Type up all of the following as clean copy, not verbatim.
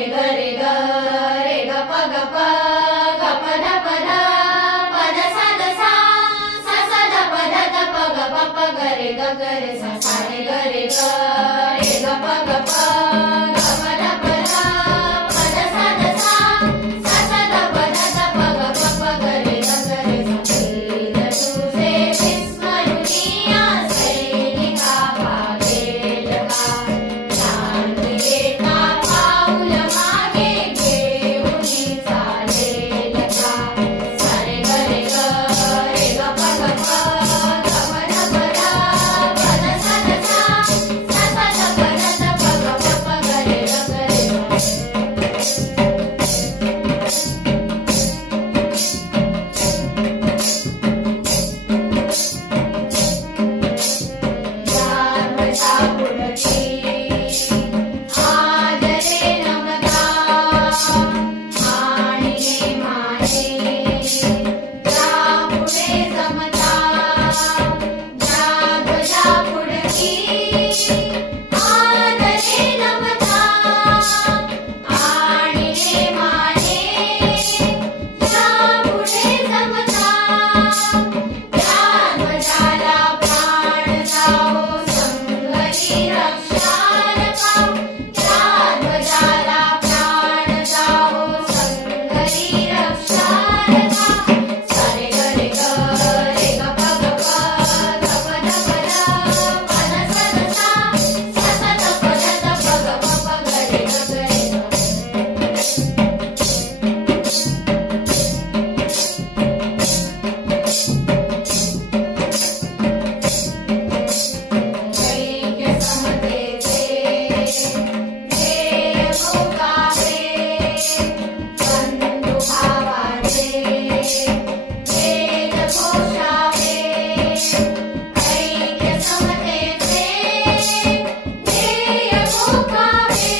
रे ग रे ग रे ग प ग प ग प ध प ध प ध सा ध सा सा सा ध प ध ध प ग प प ग रे ग रे सा सा रे ग रे ग रे ग प ग प ग प ध प ध प ध सा ध सा सा सा ध प ध ध प ग प प ग रे ग रे सा वेद तुझे विस्मरणीय सैनिका भागेल का शांती देता पाऊल मागे घेऊनी चालेल का सा रे ग रे ग रे ग प ग प ग प ध प ध प ध सा ध सा सा सा ध प ध ध प ग प प ग रे ग रे सा पुढची आदरे नमता आणि माने जा पुढे जमता जा ध्वजा पुढची आदरे नमता आणि माने जा पुढे जमता त्या ध्वजाला प्राण जाओ संगती रक्षालका त्या ध्वजाला प्राण जाओ संगती रक्षालका सा रे ग रे ग रे ग प ग प ग प ध प ध प ध सा ध सा सा सा ध प ध ध प ग प प ग रे ग रे ऐक्य समतेचे ध्येय भोगावे बंधु भावाचे वेद घोषावे ऐक्य समतेचे ध्येय भोगावे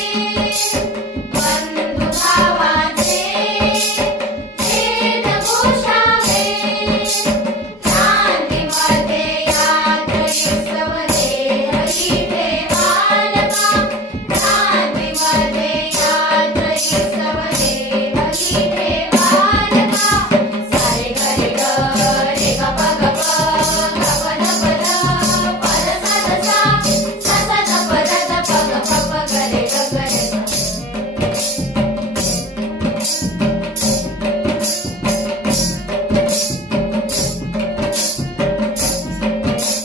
बंधु भावाचे वेद घोषावे शांतीमध्ये यादृच्छिकव देहही ठेवालका शांतीमध्ये यादृच्छिकव देहही ठेवालका सा रे ग रे ग रे ग प ग प ग प ध प ध प ध सा ध सा सा सा ध प ध ध प ग प प ग रे ग रे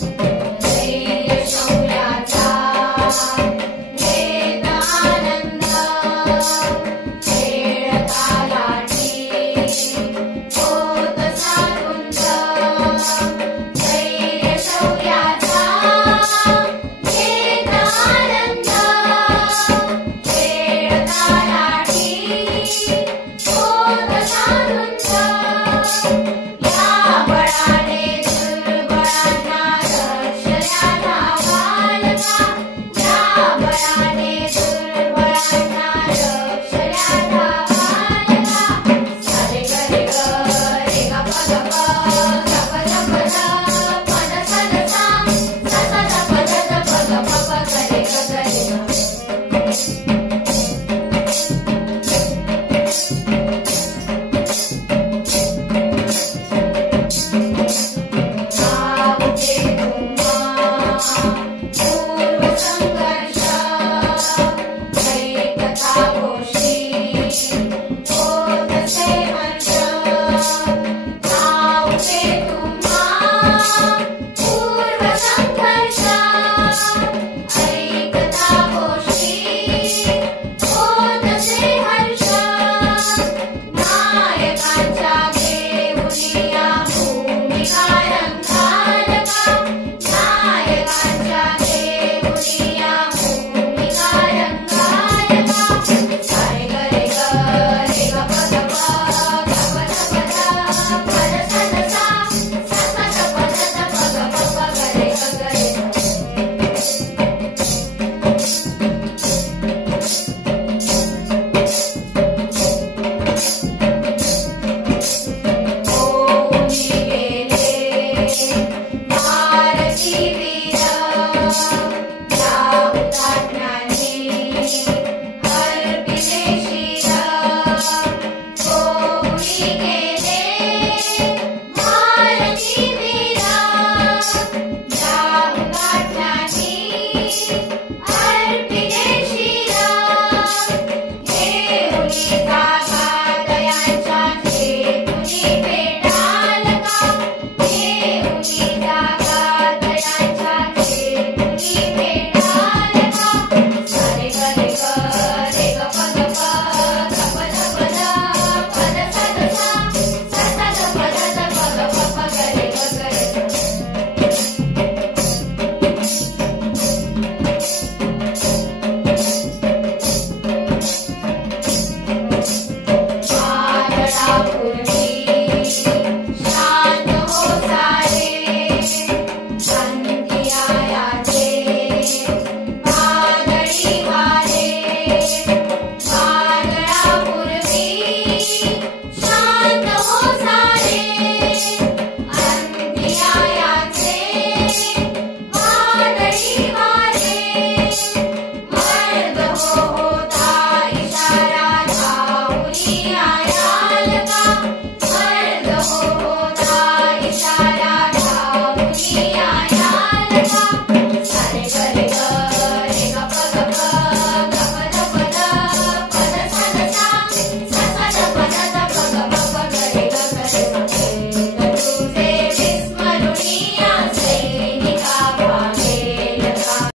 धैर्य शौर्याचा वेद आनंद खेळता लाठी होत सारुंद धैर्य शौर्याचा वेद आनंद खेळता लाठी होत सारुंद या बळाने दुर्बळांना रक्षया धावालका या बळाने दुर्बळांना रक्षया धावालका सा रे ग रे ग रे ग प ग प